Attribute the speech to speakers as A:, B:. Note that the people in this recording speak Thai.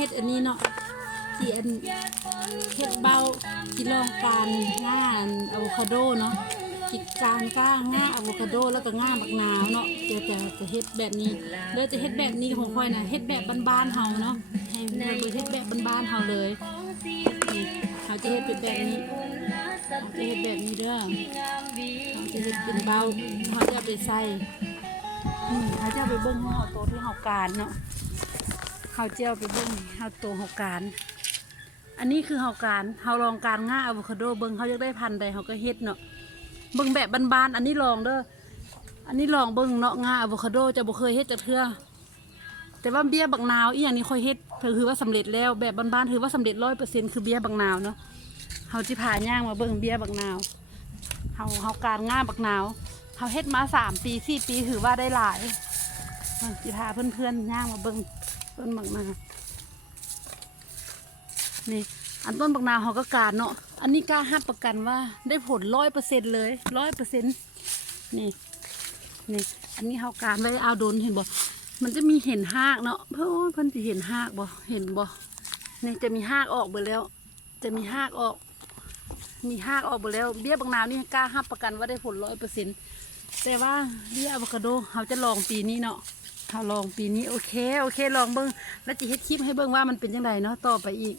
A: ฮ็ดอันนี้เนาะที่อันเฮ็ดเบาที่ลองการง่าอะโวคาโดเนาะกิจการก้างง่าอะโวคาโดแล้วก็ง่าบักนาวเนาะเดี๋ยวจะจะเฮ็ดแบบนี้เดี๋ยวจะเฮ็ดแบบนี้ของค่อยนะเฮ็ดแบบบ้านๆเฮาเนาะให้เราไปเฮ็ดแบบบ้านๆเฮาเลยเขาจะเฮ็ดเป็นแบบนี้เขาจะเฮ็ดแบบนี้เด้อเขาจะเฮ็ดเป็นเบาเขาจะไปใส่เขาจะไปเบิ้งว่าเขาโตที่เขาการเนาะ เขาจะเอาไปเบิ้งเขาโตเขาการ อันนี้คือเขาการเขาลองการง่าอะโวคาโดเบิ้งเขาอยากได้พันธุ์ใดเขาก็เฮ็ดเนาะเบิ้งแบบบานๆอันนี้ลองเด้ออันนี้ลองเบิ้งเนาะง่าอะโวคาโดจะบ่เคยเฮ็ดจากเทื่อแต่ว่าเบี้ยบักนาวอีอย่างนี้ค่อยเฮ็ดถือว่าสำเร็จแล้วแบบบ้านๆถือว่าสำเร็จร้อยเปอร์เซ็นต์คือเบี้ยบักนาวเนาะเขาจิพาย่างมาเบิ้งเบี้ยบักนาวเขาเขาการง่าบักนาวเขาเฮ็ดมาสามปีสี่ปีถือว่าได้หลายมาสิพาเพื่อนๆย่างมาเบิ่ง ต้นบักนานี่อันต้นบักนาเขาก็การเนาะอันนี้กล้าหับประกันว่าได้ผลร้อยเปอร์เซ็นเลยร้อยเปอร์เซ็นนี่นี่อันนี้เขาการไว้เอาโดนเห็นบ่มันจะมีเห็นหากเนาะเพื่อนเพิ่นจะเห็นหากบ่เห็นบ่นี่จะมีหากออกไปแล้ว จะมีหากออก มีหากออกไปแล้ว เบี้ยบางนาวนี่กล้าหับประกันว่าได้ผลร้อยเปอร์เซ็นแต่ว่าเบี้ยอะโวคาโดเขาจะลองปีนี้เนาะ ถ้าลองปีนี้โอเค โอเค ลองเบิ้งแล้วจะเฮ็ดคลิปให้เบิ้งว่ามันเป็นยังไงเนาะต่อไปอีก